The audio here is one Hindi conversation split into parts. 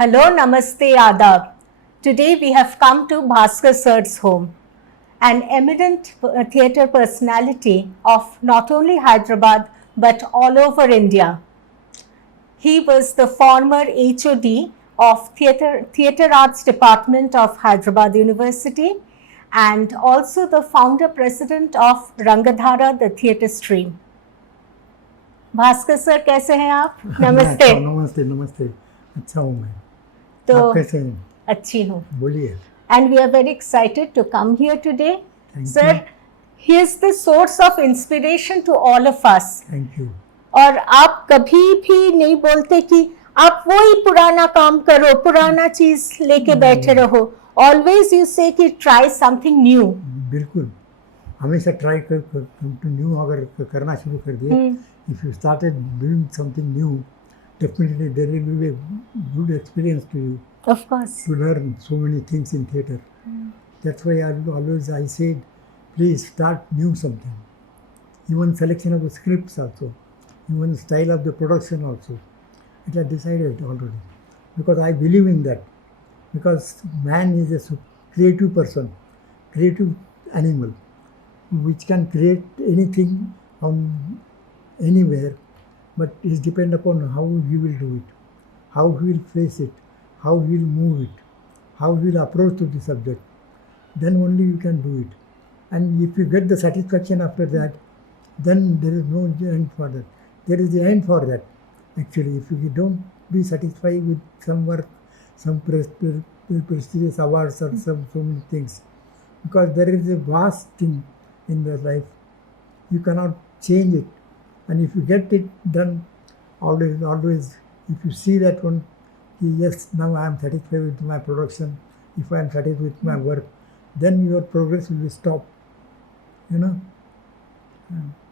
Hello, Namaste, Adab. Today we have come to Bhaskar Sir's home, an eminent theatre personality of not only Hyderabad but all over India. He was the former HOD of Theatre Arts Department of Hyderabad University and also the founder president of Rangadhara, the theatre stream. Bhaskar sir कैसे हैं आप? नमस्ते। नमस्ते नमस्ते, अच्छा हूँ मैं। तो आप कैसे हैं? अच्छी हूँ। बोलिए। And we are very excited to come here today. Thank Sir, you. he is the source of inspiration to all of us. Thank you. और आप कभी भी नहीं बोलते कि आप वही पुराना काम करो, पुराना चीज लेके बैठे रहो. Always you say कि try something new. बिल्कुल, हमेशा ट्राई कर न्यू अगर करना शुरू कर दिए, if you started doing something new, definitely there will be a good experience to you. Of course. To learn so many things in theatre. That's why I said, please start new something. Even selection of the scripts also, even the style of the production also. It I decided already. Because I believe in that. Because man is a creative person, creative animal, which can create anything from anywhere, but it depends upon how he will do it, how he will face it, how he will move it, how he will approach to the subject. Then only you can do it. And if you get the satisfaction after that, then there is no end for that. There is the end for that. Actually, if you don't be satisfied with some work, some prestigious awards or so many things, because there is a vast thing in the life, you cannot change it. And if you get it done, always, if you see that one, yes, now I am satisfied with my production, if I am satisfied with my work, then your progress will be stopped. You know?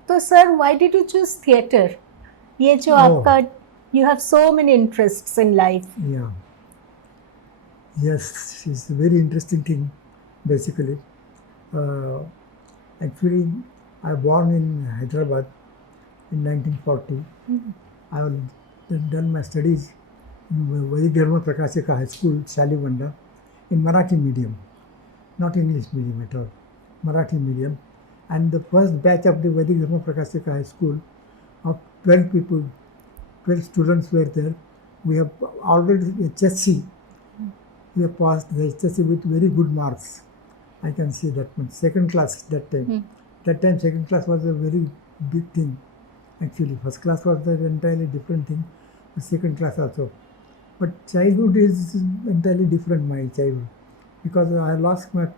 So, sir, why did you choose theatre? ये जो आपका, you have so many interests in life. Yeah. Yes, it's a very interesting thing, basically. Actually, I was born in Hyderabad in 1940. I have done my studies in Vedic Dharma Prakashika High School, Shalibanda, in Marathi medium, not English medium at all, Marathi medium. And the first batch of the Vedic Dharma Prakashika High School, of 12 people, 12 students were there. We have already HSC. We have passed the HSC with very good marks. I can say that one. Second class that time. That time second class was a very big thing. Actually, first class was an entirely different thing, but second class also. But childhood is entirely different, my childhood, because I lost my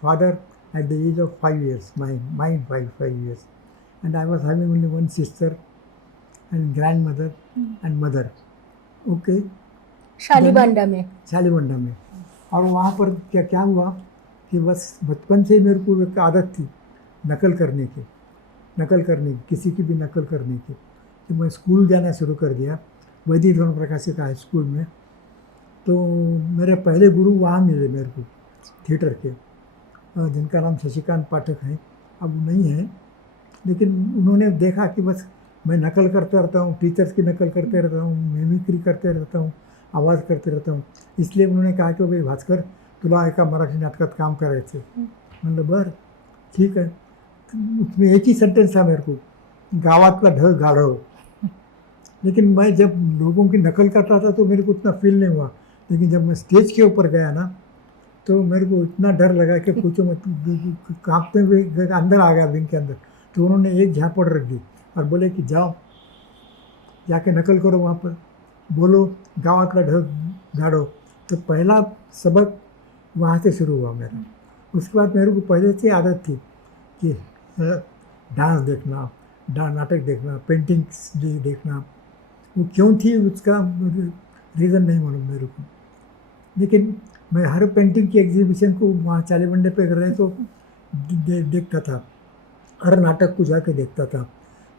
father at the age of 5 years, my 5 years. And I was having only one sister and grandmother and mother. Okay. Shalibanda में और वहाँ पर क्या हुआ कि बस बचपन से मेरे को एक आदत थी नकल करने की, किसी की भी नकल करने की। तो मैं स्कूल जाना शुरू कर दिया वैदिक धर्म प्रकाशिका हाई स्कूल में। तो मेरे पहले गुरु वहाँ मिले मेरे को थिएटर के, जिनका नाम शशिकांत पाठक है, अब नहीं है, लेकिन उन्होंने देखा कि बस मैं नकल करता रहता हूँ, टीचर्स की नकल करते रहता हूँ, मिमिक्री करते रहता हूँ, आवाज़ करते रहता हूँ, इसलिए उन्होंने कहा कि भाई भास्कर तुला एका मराठी नाटकात काम करायचं। म्हणलं बरं ठीक है। उसमें एक ही सेंटेंस था मेरे को, गावातला ढग गाढव। लेकिन मैं जब लोगों की नकल करता था तो मेरे को उतना फील नहीं हुआ, लेकिन जब मैं स्टेज के ऊपर गया ना तो मेरे को इतना डर लगा कि पूछो मत, कांपते हुए अंदर आ गया विंग के अंदर। तो उन्होंने एक झापड़ रख दी और बोले कि जाओ जाके नकल करो, वहाँ पर बोलो गावातला ढग गाढव। तो पहला सबक वहाँ से शुरू हुआ मेरा। उसके बाद मेरे को पहले से आदत थी कि डांस देखना, नाटक देखना, पेंटिंग्स देखना। वो क्यों थी उसका रीज़न नहीं मालूम मेरे को, लेकिन मैं हर पेंटिंग की एग्जीबिशन को वहाँ चालीबंडे पे कर रहे तो देखता था, हर नाटक को जाके देखता था,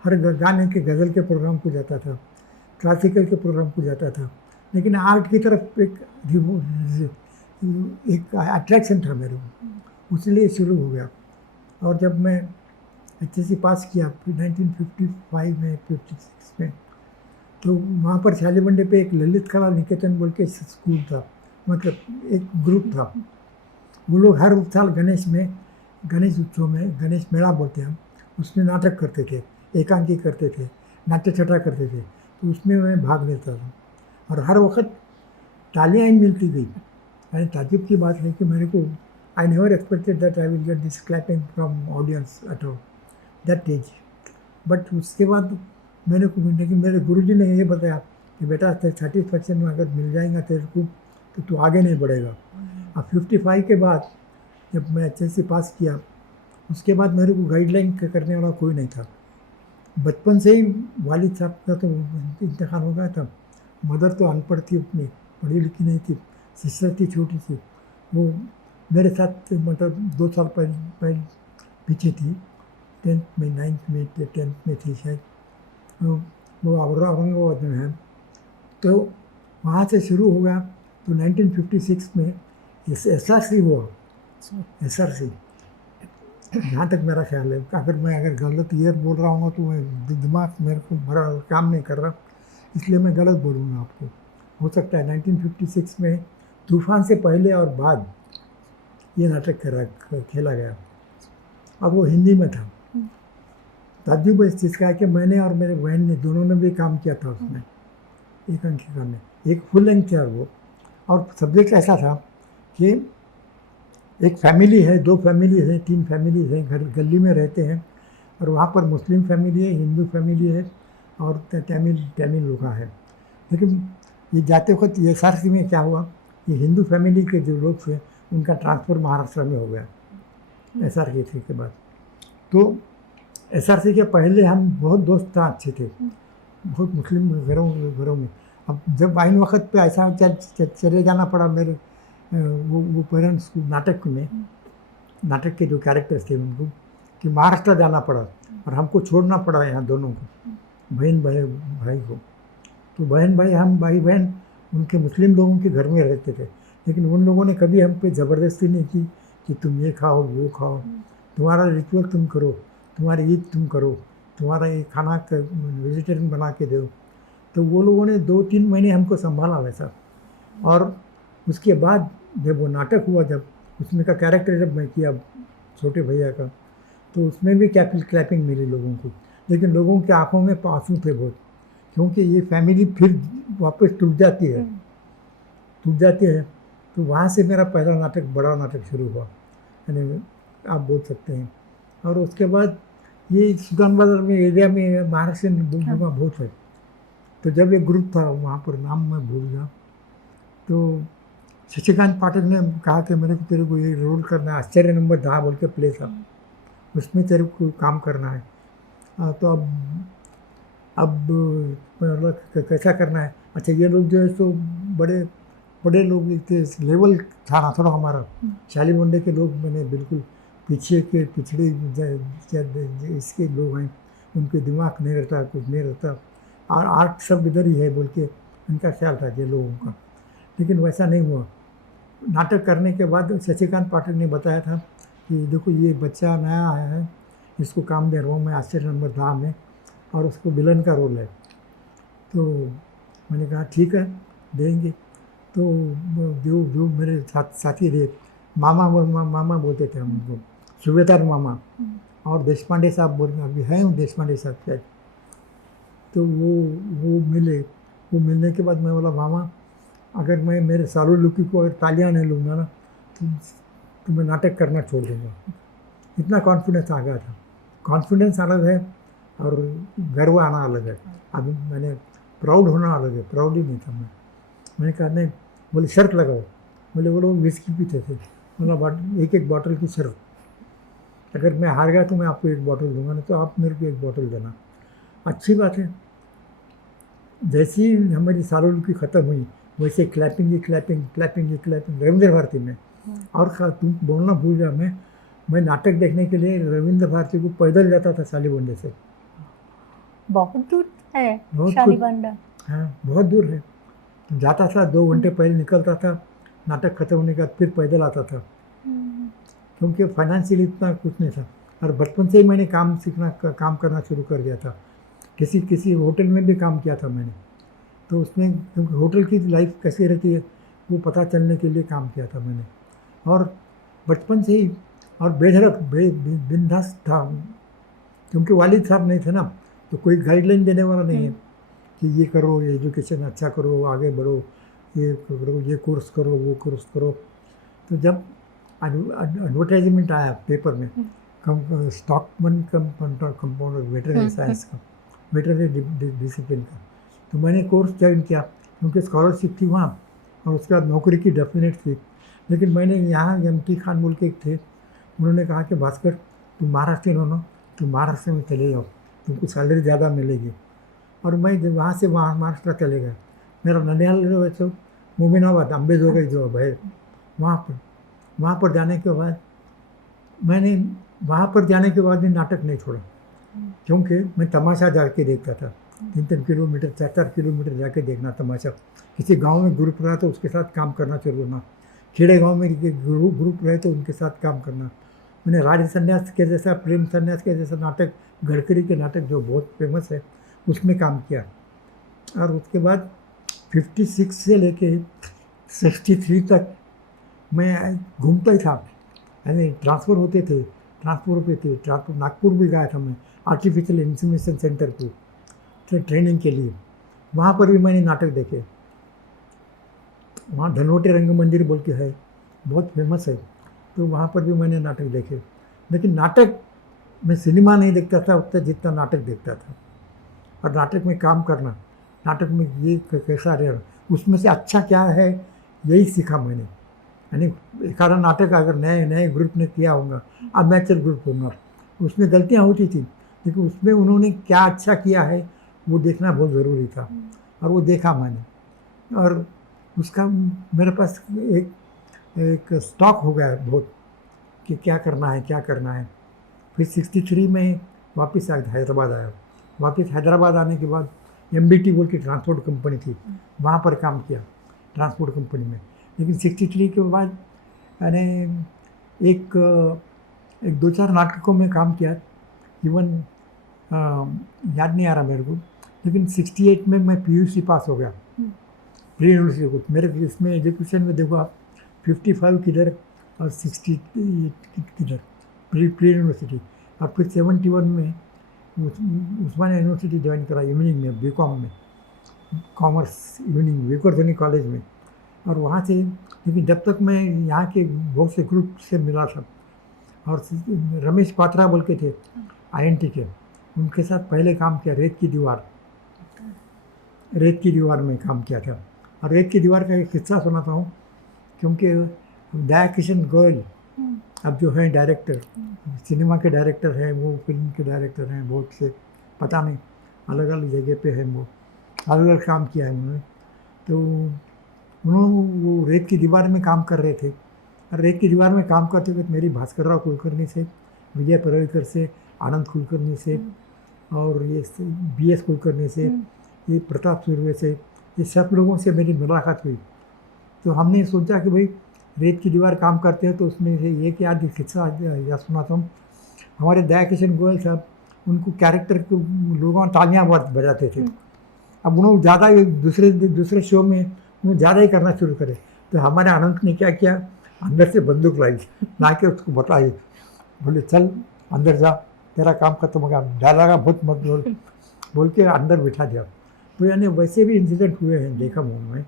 हर गाने के गज़ल के प्रोग्राम को जाता था, क्लासिकल के प्रोग्राम को जाता था। लेकिन आर्ट की तरफ एक अट्रैक्शन था मेरे को, उसलिए शुरू हो गया। और जब मैं HSC पास किया 1955 में 56 में, तो वहाँ पर शालीबंडे पे एक ललित कला निकेतन बोल के स्कूल था, मतलब एक ग्रुप था। वो लोग हर साल गणेश उत्सव में, गणेश मेला बोलते हैं हम, उसमें नाटक करते थे, एकांकी करते थे, नाट्य छटा करते थे। तो उसमें मैं भाग लेता था और हर वक्त तालियां ही मिलती गई। यानी ताजुब की बात है कि मेरे को I never expected that I will get this clapping from audience at all that age. But उसके बाद मेरे गुरुजी ने ये बताया कि बेटा सेटिस्फैक्शन में अगर मिल जाएगा तेरे को तो तू आगे नहीं बढ़ेगा। अब 55 के बाद जब मैं HSC पास किया, उसके बाद मेरे को गाइडलाइन करने वाला कोई नहीं था। बचपन से ही वालिद साहब का तो इंतकाल हो गया था। मदर तो अनपढ़ थी, अपनी पढ़ी लिखी नहीं थी, सिस्टर थी छोटी सी, वो मेरे साथ मतलब 2 साल पहले पीछे थी, 10th में 9th में 10th में थी शायद। वो औरंगाबाद में है। तो वहाँ से शुरू हो गया। तो 1956 में SRC हुआ, SRC, जहाँ तक मेरा ख्याल है। अगर गलत ईयर बोल रहा हूँ तो दिमाग मेरे को भरा काम नहीं कर रहा, इसलिए मैं गलत बोलूँगा आपको। हो सकता है 1956 में तूफान से पहले और बाद ये नाटक खेला गया। अब वो हिंदी में था। ताज्जुब इस चीज़ का है कि मैंने और मेरे बहन ने दोनों ने भी काम किया था उसमें, एक अंकिका में, एक फुल लेंथ था वो। और सब्जेक्ट ऐसा था कि एक फैमिली है, 2 फैमिली है, 3 फैमिली है, घर गली में रहते हैं, और वहाँ पर मुस्लिम फैमिली है, हिंदू फैमिली है और तमिल लोग है। लेकिन ये जाते वक्त SRC में क्या हुआ, ये हिंदू फैमिली के जो लोग थे उनका ट्रांसफ़र महाराष्ट्र में हो गया SRC के बाद। तो SRC के पहले हम बहुत दोस्त था, अच्छे थे, बहुत मुस्लिम घरों में। अब जब आइन वक्त पे ऐसा चले जाना पड़ा मेरे वो पेरेंट्स को, नाटक के जो कैरेक्टर्स थे उनको, कि महाराष्ट्र जाना पड़ा और हमको छोड़ना पड़ा यहाँ दोनों को, बहन भाई को। तो बहन भाई, हम भाई बहन उनके मुस्लिम लोगों के घर में रहते थे। लेकिन उन लोगों ने कभी हम पे ज़बरदस्ती नहीं की कि तुम ये खाओ वो खाओ, तुम्हारा रिचुअल तुम करो, तुम्हारी ईद तुम करो, तुम्हारा ये खाना वेजिटेरियन बना के दो। तो वो लोगों ने 2-3 महीने हमको संभाला वैसा। और उसके बाद जब वो नाटक हुआ, जब उसमें का कैरेक्टर जब मैं किया छोटे भैया का, तो उसमें भी क्लैपिंग मिली लोगों को। लेकिन लोगों की आंखों में आंसू थे बहुत, क्योंकि ये फैमिली फिर वापस टूट जाती है। तो वहाँ से मेरा पहला नाटक, बड़ा नाटक शुरू हुआ, यानी आप बोल सकते हैं। और उसके बाद ये सुल्तान बाजार में एरिया में महाराष्ट्रियन जगह बहुत है। तो जब एक ग्रुप था वहाँ पर, नाम मैं भूल गया, तो शशिकांत पाठक ने कहा कि मेरे को तेरे को ये रोल करना है, आश्चर्य नंबर 10 बोल के प्ले था, उसमें तेरे को काम करना है। तो अब कैसा करना है? अच्छा, ये लोग जो है तो बड़े लोग थे, लेवल था ना थोड़ा हमारा, शालीबंडे के लोग मैंने बिल्कुल पिछड़े इसके लोग हैं, उनके दिमाग नहीं रहता, कुछ नहीं रहता, और आर्ट सब इधर ही है बोल के उनका ख्याल था ये लोगों का। लेकिन वैसा नहीं हुआ। नाटक करने के बाद शशिकांत पाठक ने बताया था कि देखो ये बच्चा नया आया है, इसको काम दे रहा हूँ मैं आश्चर्य नंबर 10 में, और उसको विलन का रोल है। तो मैंने कहा ठीक है देंगे। तो जो मेरे साथी थे, मामा बोलते थे हम उनको, सूबेदार मामा, और देशपांडे साहब बोलते, अभी हैं देशपांडे साहब शायद। तो वो मिलने के बाद मैं बोला, मामा अगर मैं मेरे सालू लुकी को अगर तालियां नहीं लूँगा ना तो मैं नाटक करना छोड़ दूँगा। इतना कॉन्फिडेंस आ गया था। कॉन्फिडेंस अलग है और गर्व आना अलग है। अभी मैंने प्राउड होना अलग है, प्राउड ही नहीं था मैंने कहा नहीं। बोले शर्त लगाओ। बोले वो लोग विस्की पीते थे, बोला एक बॉटल की शर्त, अगर मैं हार गया तो मैं आपको 1 बॉटल दूंगा, नहीं तो आप मेरे को 1 बॉटल देना। अच्छी बात है। जैसी ही हमारी सालों की ख़त्म हुई वैसे क्लैपिंग रविंद्र भारती में। और तुम बोलना भूल गया, मैं नाटक देखने के लिए रविंद्र भारती को पैदल जाता था शालीबंडे से। बहुत दूर है शालीबंडा। हाँ, बहुत दूर है। जाता था, 2 घंटे पहले निकलता था, नाटक खत्म होने के बाद फिर पैदल आता था, क्योंकि फाइनेंशियली इतना कुछ नहीं था। और बचपन से ही मैंने काम करना शुरू कर दिया था। किसी होटल में भी काम किया था मैंने, तो उसमें क्योंकि होटल की लाइफ कैसी रहती है वो पता चलने के लिए काम किया था मैंने। और बचपन से ही और बेधड़क बिंदास था, क्योंकि वालिद साहब नहीं थे ना, तो कोई गाइडलाइन देने वाला नहीं है कि ये करो, ये एजुकेशन अच्छा करो, आगे बढ़ो, ये करो, ये कोर्स करो, वो कोर्स करो। तो जब एडवर्टाइजमेंट आया पेपर में स्टॉकमैन कंपाउंडर वेटरनरी साइंस का, वेटरनरी डिसिप्लिन का, तो मैंने कोर्स ज्वाइन किया क्योंकि स्कॉलरशिप थी वहाँ और उसके बाद नौकरी की डेफिनेट थी। लेकिन मैंने यहाँ MT खान बोल के एक थे, उन्होंने कहा कि भास्कर तुम महाराष्ट्र हो ना, तुम महाराष्ट्र में चले जाओ, तुमको सैलरी ज़्यादा मिलेगी। और मैं जब वहाँ से महाराष्ट्र चले गया, मेरा ननिहाल जो है तो मोमिनाबाद अम्बेजोगाई जो है वहाँ पर जाने के बाद मैंने भी नाटक नहीं छोड़ा, क्योंकि मैं तमाशा जाके देखता था, 3-3 किलोमीटर 4-4 किलोमीटर जाके देखना तमाशा। किसी गांव में ग्रुप रहा तो उसके साथ काम करना शुरू करना, खेड़े गांव में ग्रुप रहे तो उनके साथ काम करना। मैंने राज सन्यास के जैसा, प्रेम सन्यास के जैसा नाटक, गडकरी के नाटक जो बहुत फेमस है उसमें काम किया। और उसके बाद 56 से लेके 63 तक मैं घूमता ही था, यानी ट्रांसफ़र होते थे, ट्रांसफ़र नागपुर भी गया था मैं आर्टिफिशियल इंसेमिनेशन सेंटर को ट्रेनिंग के लिए, वहाँ पर भी मैंने नाटक देखे। वहाँ धनवटे रंग मंदिर बोल के है, बहुत फेमस है, तो वहाँ पर भी मैंने नाटक देखे। लेकिन नाटक मैं सिनेमा नहीं देखता था उतना जितना नाटक देखता था, और नाटक में काम करना, नाटक में ये कैसा रहना, उसमें से अच्छा क्या है यही सीखा मैंने। यानी एक आधा नाटक अगर नए ग्रुप ने किया होगा, अब मैचर ग्रुप होगा, उसमें गलतियाँ होती थी, लेकिन उसमें उन्होंने क्या अच्छा किया है वो देखना बहुत ज़रूरी था, और वो देखा मैंने। और उसका मेरे पास एक स्टॉक हो गया बहुत कि क्या करना है। फिर 63 में वापस हैदराबाद आया। वापस हैदराबाद आने के बाद MBT बोल के ट्रांसपोर्ट कंपनी थी, वहाँ पर काम किया ट्रांसपोर्ट कंपनी में। लेकिन 63 के बाद मैंने एक 2-4 नाटकों में काम किया, इवन याद नहीं आ रहा मेरे को, लेकिन 68 में मैं PUC पास हो गया, प्री यूनिवर्सिटी को। मेरे इसमें एजुकेशन में देखो आप 55 किधर और 60 किधर प्री यूनिवर्सिटी। और फिर 71 में उस्मानिया यूनिवर्सिटी ज्वाइन करा इवनिंग में, BCom में, कॉमर्स इवनिंग विकर्जनी कॉलेज में। और वहाँ से, लेकिन जब तक मैं यहाँ के बहुत से ग्रुप से मिला था, और रमेश पात्रा बोल के थे INT के, उनके साथ पहले काम किया, रेत की दीवार में काम किया था। और रेत की दीवार का एक किस्सा सुनाता हूँ, क्योंकि दया किशन गोयल अब जो हैं डायरेक्टर, सिनेमा के डायरेक्टर हैं, वो फिल्म के डायरेक्टर हैं, बहुत से, पता नहीं अलग अलग जगह पे हैं, वो अलग अलग काम किया है उन्होंने। तो उन्होंने वो रेत की दीवार में काम कर रहे थे, और रेत की दीवार में काम करते वक्त मेरी भास्कर राव कुलकर्णी से, विजय परेलकर से, आनंद कुलकर्णी से, और ये BS कुलकर्णी से, ये प्रताप सुर्वे से, ये सब लोगों से मेरी मुलाकात हुई। तो हमने सोचा कि भाई रेत की दीवार काम करते हैं, तो उसमें से एक याद किस्सा याद सुनाता हूँ। हमारे दया किशन गोयल साहब, उनको कैरेक्टर के लोगों तालियां बहुत बजाते थे। अब उन्होंने ज़्यादा दूसरे शो में उन्होंने ज़्यादा ही करना शुरू करे, तो हमारे अनंत ने क्या किया, अंदर से बंदूक लाई, ला के उसको बताई, बोले चल अंदर जा, तेरा काम खत्म हो गया, डायलॉग बहुत मत बोल के अंदर बिठा दिया। तो यानी वैसे भी इंसिडेंट हुए हैं, देखा हूँ मैं।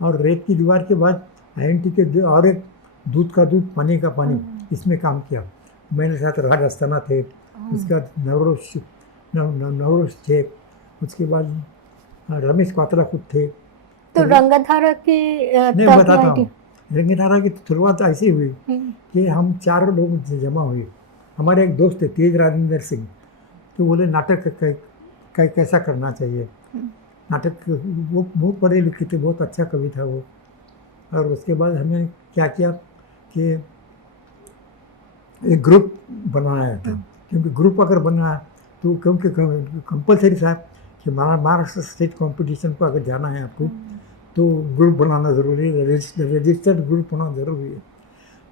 और रेत की दीवार के बाद INT के और एक दूध का दूध पानी का पानी, इसमें काम किया। मेरे साथ राज अस्थाना थे, उसके बाद नवरोज थे, उसके बाद रमेश पात्रा खुद थे। तो रंगधारा की नहीं बताता हूँ, रंगधारा की शुरुआत ऐसी हुई कि हम 4 लोग जमा हुए। हमारे एक दोस्त थे तेज राजेंद्र सिंह, तो बोले नाटक कैसा करना चाहिए। नाटक वो बहुत पढ़े लिखे थे, बहुत अच्छा कवि था वो। और उसके बाद हमने क्या किया कि एक ग्रुप बनाया था, क्योंकि ग्रुप अगर बना तो क्योंकि कंपलसरी था कि महाराष्ट्र स्टेट कंपटीशन को अगर जाना है आपको, तो ग्रुप बनाना ज़रूरी है, रजिस्टर्ड ग्रुप होना ज़रूरी है।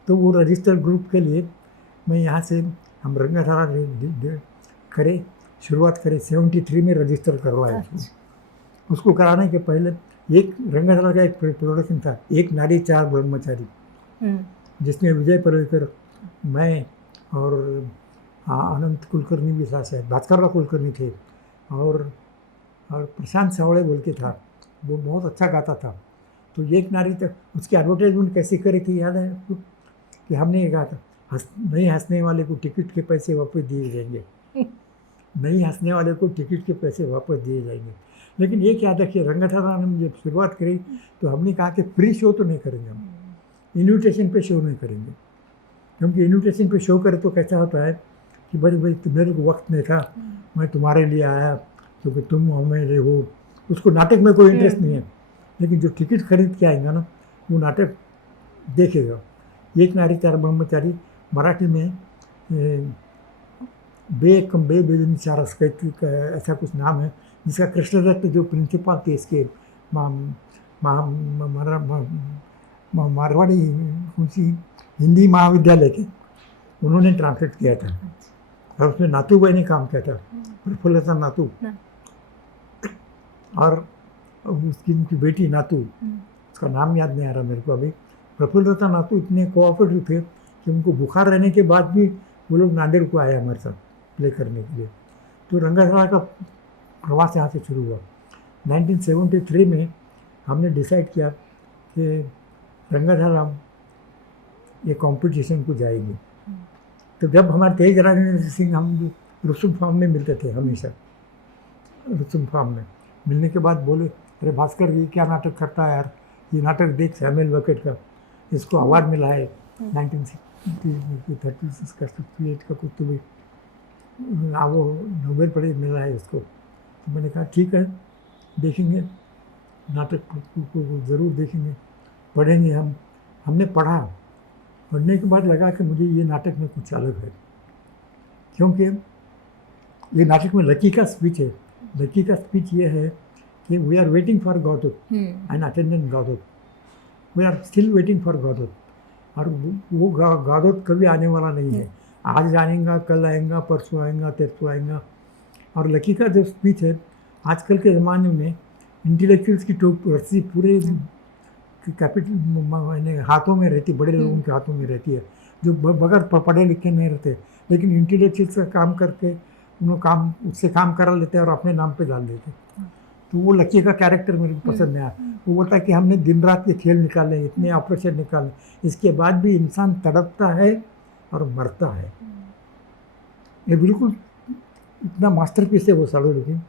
तो वो रजिस्टर्ड ग्रुप के लिए मैं यहाँ से हम रंगधारा शुरुआत करें, 73 में रजिस्टर करवाया। उसको कराने के पहले एक रंगशाला का एक प्रोडक्शन था, एक नारी चार ब्रह्मचारी, जिसमें विजय परेकर, मैं और अनंत कुलकर्णी भी साथ है, भास्करराव कुलकर्णी थे, और प्रशांत सवड़े बोल के था, वो बहुत अच्छा गाता था। तो एक नारी तक उसकी एडवर्टाइजमेंट कैसे करी थी याद है आपको? कि हमने ये कहा था, नहीं हंसने वाले को टिकट के पैसे वापस दिए जाएंगे, नहीं हंसने वाले को टिकट के पैसे वापस दिए जाएंगे। लेकिन ये क्या था कि रंगशाला ने जब शुरुआत करी तो हमने कहा कि फ्री शो तो नहीं करेंगे, हम इन्विटेशन पे शो नहीं करेंगे, क्योंकि इन्विटेशन पे शो करे तो कैसा होता है कि भाई मेरे को वक्त नहीं था, मैं तुम्हारे लिए आया क्योंकि तुम हमें हो, उसको नाटक में कोई इंटरेस्ट नहीं है। लेकिन जो टिकट खरीद के आएगा ना वो नाटक देखेगा। एक नारी चार ब्रह्मचारी मराठी में बेकम बे बेदनी चार ऐसा कुछ नाम है, जिसका कृष्णदत्त जो प्रिंसिपल थे इसके मारवाड़ी उनकी हिंदी महाविद्यालय के, उन्होंने ट्रांसलेट किया था, और उसमें नातूबाई ने काम किया था, प्रफुल्लता नातू, और उसकी उनकी बेटी नातू, उसका नाम याद नहीं आ रहा मेरे को अभी। प्रफुल्लता नातू इतने कोऑपरेटिव थे कि उनको बुखार रहने के बाद भी वो लोग नांदेड़ को आए हमारे साथ प्ले करने के लिए। तो रंगशाला का प्रवास यहाँ से शुरू हुआ। 1973 में हमने डिसाइड किया कि रंगशाला ये कंपटीशन को जाएंगे। तो जब हमारे तेज राजेंद्र सिंह, हम रुस्तुम फार्म में मिलते थे हमेशा, रुस्तुम फार्म में मिलने के बाद बोले, अरे भास्कर ये क्या नाटक करता है यार, ये नाटक देख सैमुअल बकेट का, इसको अवार्ड मिला है 1936 का 68 का कुछ तो भी वो नोबेल प्राइज मिला है इसको। तो मैंने कहा ठीक है, देखेंगे नाटक को ज़रूर देखेंगे, पढ़ेंगे हम। हमने पढ़ा, पढ़ने के बाद लगा कि मुझे ये नाटक में कुछ अलग है, क्योंकि ये नाटक में लकी का स्पीच है। लकी का स्पीच ये है कि we are waiting for Godot and attendant Godot, we are still waiting for Godot, और वो गॉडोत कभी आने वाला नहीं है, आज आएगा, कल आएगा, परसों आएगा, तरसों आएगा। और लकी का जो स्पीच है, आजकल के ज़माने में इंटेलेक्चुअल्स की रस्सी पूरे कैपिटल हाथों में रहती, बड़े लोगों के हाथों में रहती है, जो बगैर पढ़े लिखे नहीं रहते, लेकिन इंटेलेक्चुअल्स का काम करके उन्होंने काम उससे काम करा लेते हैं और अपने नाम पे डाल देते। तो वो लकी का कैरेक्टर मेरे को पसंद नहीं आया। वो बोलता है कि हमने दिन रात के खेल निकाले, इतने ऑपरेशन निकाले, इसके बाद भी इंसान तड़पता है और मरता है। ये बिल्कुल इतना मास्टरपीस है वो सालों, लेकिन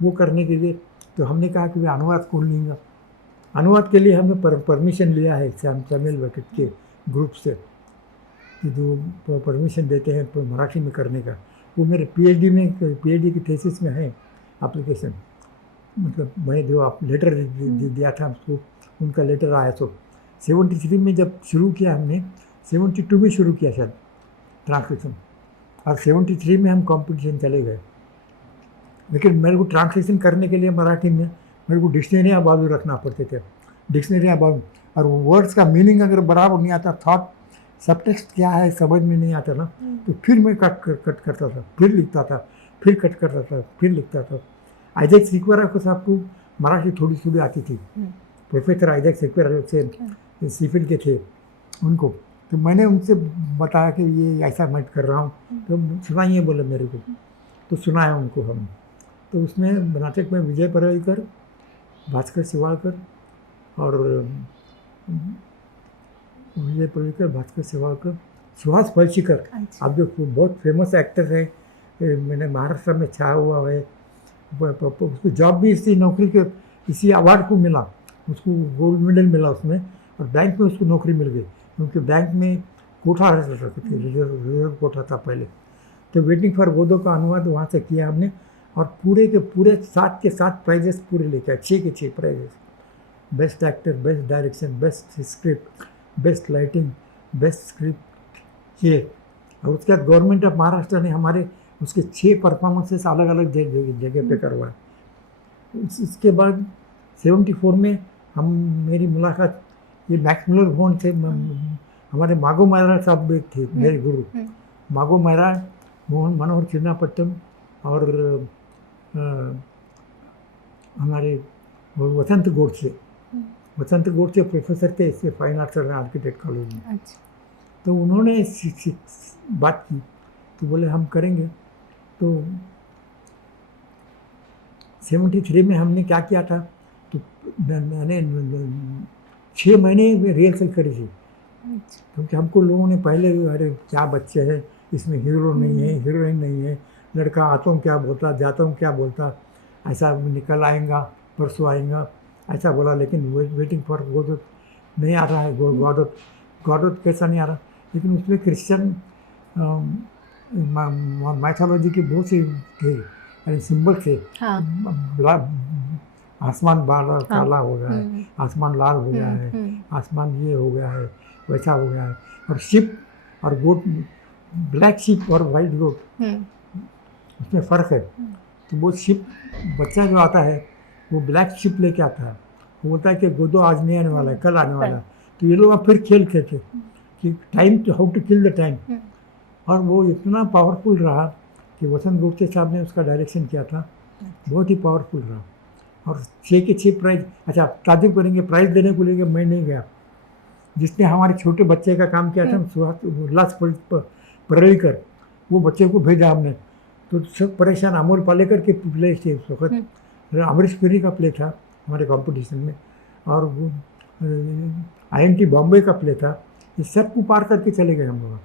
वो करने के लिए तो हमने कहा कि मैं अनुवाद खोल लूँगा। अनुवाद के लिए हमने परमिशन लिया है सैमुअल बकेट के ग्रुप से, कि जो परमिशन देते हैं मराठी में करने का। वो मेरे पीएचडी की थीसिस में है एप्लीकेशन, मतलब मैं जो आप लेटर दिया था उसको, उनका लेटर आया। तो 73 में जब शुरू किया हमने, 72 में शुरू किया शायद ट्रांसलेशन, और 73 में हम कंपटीशन चले गए। लेकिन मेरे को ट्रांसलेशन करने के लिए मराठी में मेरे को डिक्शनरियाँ बाजू रखना पड़ते थे, डिक्शनरियाँ बाजू, और वर्ड्स का मीनिंग अगर बराबर नहीं आता, थॉट सबटेक्स्ट क्या है समझ में नहीं आता ना, तो फिर मैं कट करता था, फिर लिखता था, फिर कट करता था, फिर लिखता था। आइजैक सिक्वेरा को साहब को मराठी थोड़ी थोड़ी आती थी, प्रोफेसर आइजैक सिक्वेरा से सीफिल के थे उनको। तो मैंने उनसे बताया कि ये ऐसा मैं कर रहा हूँ, तो सुनाइए बोले मेरे को, तो सुनाया उनको हम। तो उसमें नाटक में विजय परेकर, भास्कर शिवाड़कर और विजय परेकर, भास्कर शिवाड़कर, सुहास फलशीकर, अब जो बहुत फेमस एक्टर है, मैंने महाराष्ट्र में छाया हुआ है, उसको जॉब भी इसी नौकरी के इसी अवार्ड को मिला, उसको गोल्ड मेडल मिला उसमें, और बैंक में उसको नौकरी मिल गई, क्योंकि बैंक में कोठा रहता थे, रिजर्व कोठा था पहले। तो वेटिंग फॉर गोदो का अनुवाद वहाँ से किया हमने, और पूरे के पूरे 7 के 7 प्राइजेस पूरे लेके आए, 6 के 6 prizes, best actor, best direction, best script, best lighting, best script ये। और उसके बाद गवर्नमेंट ऑफ महाराष्ट्र ने हमारे उसके 6 परफॉर्मेंसेस अलग अलग जगह पे करवाए। इसके बाद 74 में मेरी मुलाकात ये मैक्स मुलर भवन से, हमारे मागो मायरा साहब भी थे मेरे गुरु, मागो मायरा, मोहन मनोहर चिन्नापट्टम और हमारे वो वसंत गोडसे प्रोफेसर थे इसमें fine arts and architect college में। अच्छा। तो उन्होंने बात की तो बोले हम करेंगे। तो 73 में हमने क्या किया था, तो मैंने 6 महीने में रिहर्सल करी थी, क्योंकि हमको लोगों ने पहले अरे क्या बच्चे हैं, इसमें हीरो नहीं है, हीरोइन नहीं है, लड़का आता हूँ क्या बोलता, जाता हूँ क्या बोलता, ऐसा निकल आएगा परसों आएगा ऐसा बोला। लेकिन वेटिंग फॉर गोडोट नहीं आ रहा है, गोडोट कैसा नहीं आ रहा। लेकिन उसमें क्रिश्चियन माइथोलॉजी के बहुत से थे, सिंबल थे। हाँ। आसमान काला हो गया है, आसमान लाल हो गया है, आसमान ये हो गया है, वैसा हो गया है। और शिप और गोट, ब्लैक शिप और वाइट गोट, उसमें फ़र्क है। तो वो शिप, बच्चा जो आता है वो ब्लैक शिप लेके आता है, वो बोलता है कि गोदो आज नहीं आने वाला है, कल आने वाला है। तो ये लोग अब फिर खेल खेलते कि time to how to kill the time. और वो इतना पावरफुल रहा कि वसंत गोडसे साहब ने उसका डायरेक्शन किया था, बहुत ही पावरफुल रहा। और 6 के 6 प्राइज, अच्छा ताजुब करेंगे, प्राइज देने को लेकर मैं नहीं गया। जिसने हमारे छोटे बच्चे का काम किया था, उल्लास परेलकर, वो बच्चे को भेजा हमने। तो सब परेशान, अमोल पालेकर के प्ले थे उस वक्त, अमरीश पुरी का प्ले था हमारे कंपटीशन में, और वो INT बॉम्बे का प्ले था। ये सबको पार करके चले गए हम लोग।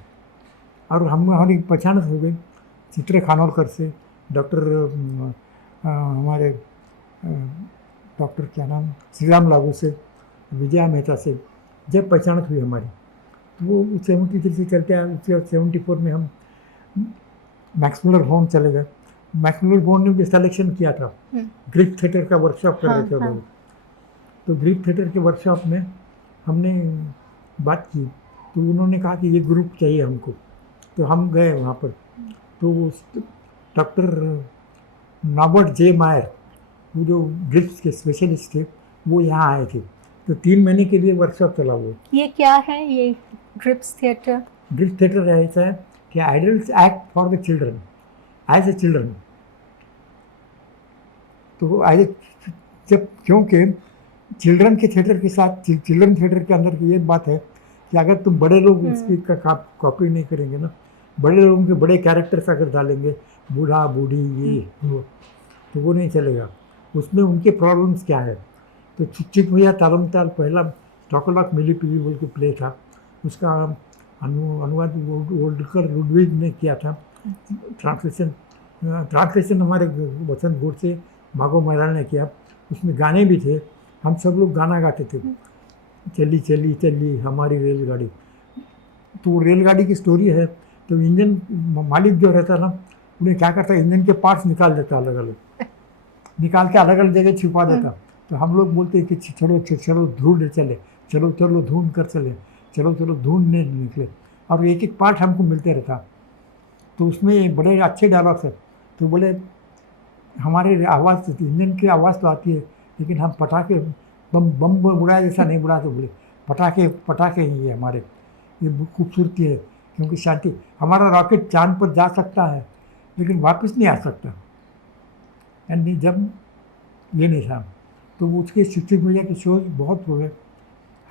और हमारी पहचान हो गई चित्रे खानोलकर से, डॉक्टर हमारे डॉक्टर क्या नाम, श्री राम लागू से, विजया मेहता से जब पहचान हुई हमारी, तो वो 73 से चलते आए। 74 में हम मैक्स मुलर भवन चले गए। मैक्स मुलर भवन ने भी सिलेक्शन किया था, ग्रीक थिएटर का वर्कशॉप कर रहे थे लोग। तो ग्रीक थिएटर के वर्कशॉप में हमने बात की, तो उन्होंने कहा कि ये ग्रुप चाहिए हमको। तो हम गए वहाँ पर। तो डॉक्टर नॉबर्ट जे मायर, वो जो ग्रिप्स के स्पेशलिस्ट थे, वो यहाँ आए थे। तो 3 महीने के लिए वर्कशॉप चला वो। ये क्या है, ये ग्रिप्स थिएटर? ग्रिप्स थिएटर ऐसा है कि adults act for the children as a children. तो जब, क्योंकि चिल्ड्रन के थिएटर के साथ, चिल्ड्रन थिएटर के अंदर की एक बात है कि अगर तुम बड़े लोग इसकी कॉपी नहीं करेंगे ना, बड़े लोगों के बड़े कैरेक्टर्स अगर डालेंगे, बूढ़ा बूढ़ी ये वो, तो वो नहीं चलेगा। उसमें उनके प्रॉब्लम्स क्या है। तो चिक भैया तालम ताल पहला स्टॉकलॉक मिली पीली बोल के प्ले था, उसका अनुवाद ओल्डकर लुडविग ने किया था। ट्रांसलेशन हमारे वसंत गोडसे मागो महराज ने किया। उसमें गाने भी थे, हम सब लोग गाना गाते थे, चली चली चली हमारी रेलगाड़ी। तो वो रेलगाड़ी की स्टोरी है। तो इंजन मालिक जो रहता ना, उन्हें क्या करता, इंजन के पार्ट्स निकाल देता, अलग अलग निकाल के अलग अलग जगह छुपा देता। तो हम लोग बोलते कि चलो चलो ढूंढ चले, चलो चलो ढूंढ कर चले, चलो चलो ढूंढने निकले। और एक एक पार्ट हमको मिलते रहता। तो उसमें बड़े अच्छे डायलॉग्स है। तो बोले हमारे आवाज़, इंजन की आवाज़ तो आती है, लेकिन हम पटाखे बम बम उड़ाए जैसा नहीं उड़ाते। बोले पटाखे ही है हमारे, ये खूबसूरती है। क्योंकि शांति, हमारा रॉकेट चांद पर जा सकता है लेकिन वापस नहीं आ सकता। यानी जब ये नहीं था, तो उसके शिक्षक भैया के शोज बहुत हो गए।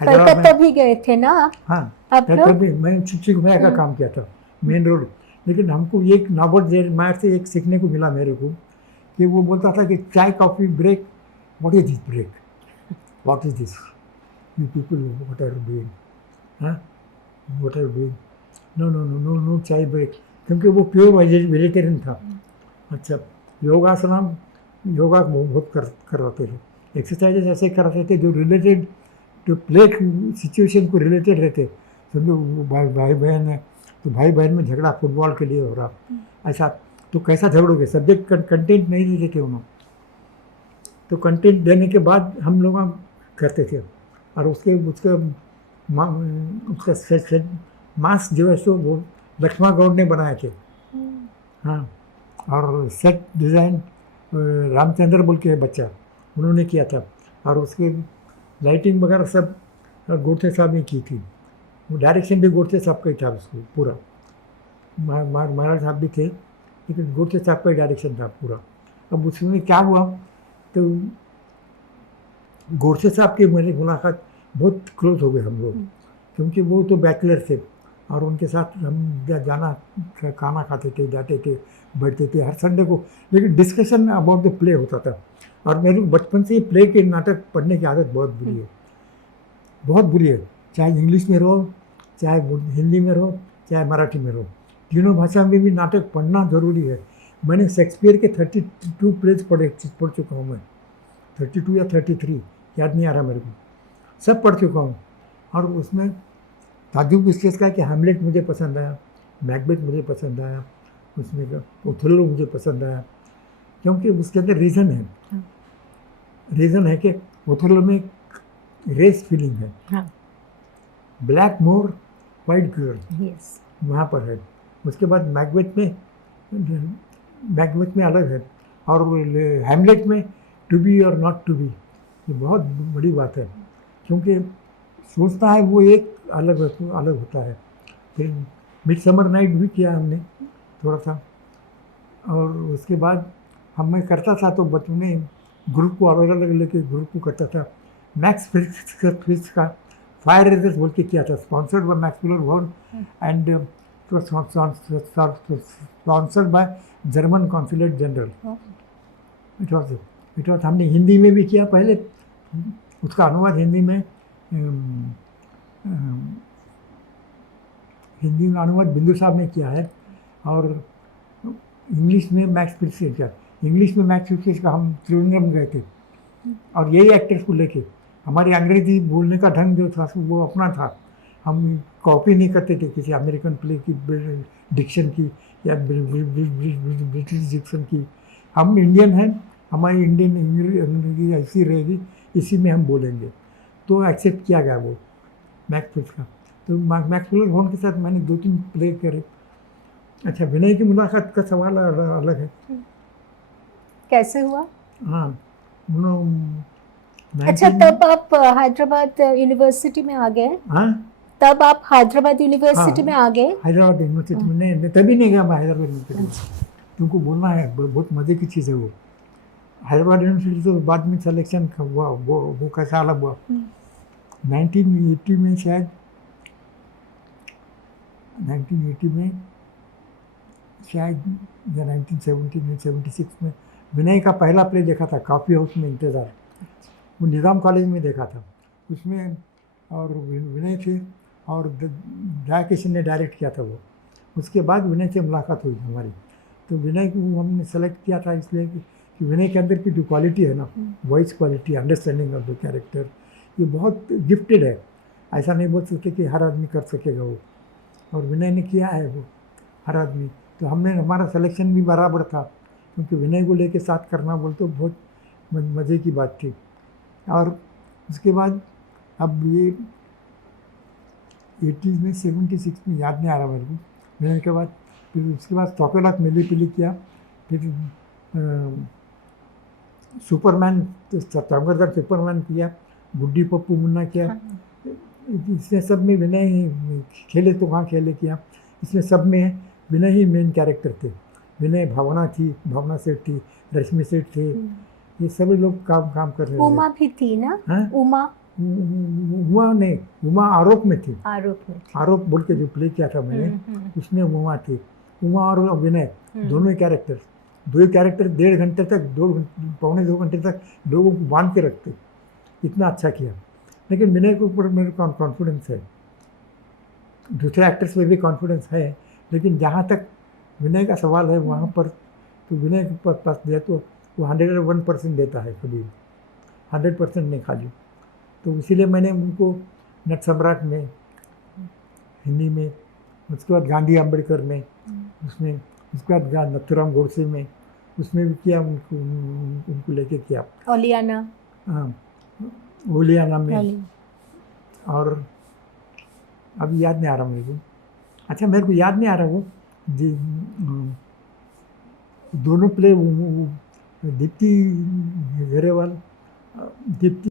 कलकत्ता भी गए थे ना? हाँ, आप लोग? मैं शिक्षक भैया का काम किया था, मेन रोड। लेकिन हमको एक नॉबर्ट जे मायर से एक सीखने को मिला मेरे को, कि वो बोलता था कि चाय coffee break, what is this break, what is this, you people what are doing, हाँ what are doing, no no no no no चाय ब्रेक। क्योंकि वो प्योर वेजिटेरियन था। अच्छा, योगासना योगा बहुत करवाते थे, एक्सरसाइजेस ऐसे कराते थे जो रिलेटेड टू प्ले सिचुएशन को रिलेटेड रहते। समझो भाई बहन है, तो भाई बहन में झगड़ा फुटबॉल के लिए हो रहा, ऐसा तो कैसा झगड़ोगे, सब्जेक्ट कंटेंट नहीं देते थे उन्होंने। तो कंटेंट देने के बाद हम लोग करते थे। और उसका मास्क जो है सो वो लक्ष्मण गौड़ ने बनाए थे। हाँ, और सेट डिज़ाइन रामचंद्र बोल के बच्चा, उन्होंने किया था। और उसके लाइटिंग वगैरह सब गोडसे साहब ने की थी। वो डायरेक्शन भी गोडसे साहब का ही था उसको पूरा। महाराज साहब भी थे, लेकिन गोडसे साहब का ही डायरेक्शन था पूरा। अब उसमें क्या हुआ, तो गोडसे साहब की मेरी मुलाकात बहुत क्लोज हो गए हम लोग, क्योंकि वो तो बैचलर थे और उनके साथ हम जाना खाना खाते थे, जाते थे, बैठते थे हर संडे को, लेकिन डिस्कशन अबाउट द प्ले होता था। और मेरे बचपन से प्ले के नाटक पढ़ने की आदत बहुत बुरी है, बहुत बुरी है। चाहे इंग्लिश में रहो, चाहे हिंदी में रहो, चाहे मराठी में रहो, तीनों भाषा में भी नाटक पढ़ना ज़रूरी है। मैंने शेक्सपियर के 32 प्लेज पढ़ चुका हूँ मैं, 32 या 33 याद नहीं आ रहा मेरे को, सब पढ़ चुका हूँ। और उसमें ताजुब इस चीज़ का कि हैमलेट मुझे पसंद आया, मैकबेथ मुझे पसंद आया, उसमें का ओथेलो मुझे पसंद आया, क्योंकि उसके अंदर रीज़न है। रीज़न है कि ओथेलो में रेस फीलिंग है, ब्लैक मोर वाइट गर्ल वहाँ पर है। उसके बाद मैकबेथ में अलग है, और हैमलेट में टू बी और नॉट टू बी, ये बहुत बड़ी बात है, क्योंकि सोचता है वो एक अलग होता है। फिर मिडसमर नाइट भी किया हमने थोड़ा सा, और उसके बाद मैं करता था तो बचपन में ग्रुप को अलग अलग लेके ग्रुप को करता था। मैक्स फिक्स का फायर रेजर्स बोल के किया था, स्पॉन्सर्ड बाय मैक्स मुलर वॉर्न and sponsored by German consulate general. It was हमने हिंदी में भी किया पहले, उसका अनुवाद हिंदी में अनुवाद बिंदु साहब ने किया है, और इंग्लिश में मैक्स फिक्स ने किया। इंग्लिश में मैक्स फिक्स का हम त्रिवेंद्रम गए थे, और यही एक्टर्स को लेके हमारी अंग्रेजी बोलने का ढंग जो था वो अपना था। हम कॉपी नहीं करते थे किसी अमेरिकन प्ले की डिक्शन की या ब्रिटिश डिक्शन की। हम इंडियन हैं, हमारी इंडियन अंग्रेजी ऐसी रहेगी, इसी में हम बोलेंगे, तो एक्सेप्ट किया गया वो मैक्स फिक्स का। तो मैक्स मुलर वॉर्न के साथ मैंने 2-3 प्ले करे। अच्छा, विनय की मुलाकात का सवाल अलग है, कैसे हुआ? हाँ, अच्छा, तब आप हैदराबाद यूनिवर्सिटी में आ गए? हाँ, तब आप हैदराबाद यूनिवर्सिटी में आ गए? हैदराबाद यूनिवर्सिटी में नहीं, तभी नहीं गया मैं हैदराबाद यूनिवर्सिटी में। तुमको बोलना है, बहुत मज़े की चीज़ है वो। हैदराबाद यूनिवर्सिटी तो बाद में सिलेक्शन हुआ, वो कैसा अलग हुआ। 1980 में शायद 1980 में शायद या 1970 में 76 में विनय का पहला प्ले देखा था, कॉफ़ी हाउस में इंतज़ार, वो निज़ाम कॉलेज में देखा था उसमें, और विनय थे और जयकिशन ने डायरेक्ट किया था वो। उसके बाद विनय से मुलाकात हुई हमारी, तो विनय को हमने सेलेक्ट किया था इसलिए कि विनय के अंदर की जो क्वालिटी है ना, voice quality, understanding of the character, ये बहुत गिफ्टेड है। ऐसा नहीं बोल सकते कि हर आदमी कर सकेगा वो, और विनय ने किया है वो, हर आदमी। तो हमारा सिलेक्शन भी बराबर था, क्योंकि विनय को लेके साथ करना बोल तो बहुत मज़े की बात थी। और उसके बाद अब ये 80 में 76 में याद नहीं आ रहा मेरे को, विनय के बाद फिर उसके बाद तोकेलात मिली पिली किया, फिर सुपरमैन चमकदार सुपरमैन किया, गुड्डी पप्पू मुन्ना किया। इसमें सब में विनय ही खेले तो कहाँ खेले किया, इसमें सब में विनय ही मेन कैरेक्टर थे। विनय, भावना थी, भावना सेठ थी, रश्मि सेठ थे, ये सभी लोग काम कर रहे थे। उमा भी थी ना? हाँ? उमा नहीं, उमा आरोप में थी। आरोप बोल के जो प्ले किया था मैंने, उसमें उमा थी। उमा और विनय दोनों ही कैरेक्टर, 2 कैरेक्टर 1.5 घंटे तक, 2 घंटे तक लोगों को बांध के रखते, इतना अच्छा किया। लेकिन विनय के ऊपर मेरे को कॉन्फिडेंस है, दूसरे एक्टर्स में भी कॉन्फिडेंस है, लेकिन जहाँ तक विनय का सवाल है वहाँ पर तो विनय के पास दिया तो वो 101% देता है, कभी 100% नहीं खाली। तो इसीलिए मैंने उनको नट सम्राट में हिंदी में, उसके बाद गांधी अम्बेडकर में उसमें, उसके बाद नथुराम गोडसे में उसमें भी किया, उनको लेके किया। ओलियाना, हाँ, ओलियाना में, और अभी याद नहीं आ रहा मेरे को। अच्छा, मेरे को याद नहीं आ रहा वो जी, दोनों प्ले दीप्ति गरेवाल, दीप्ति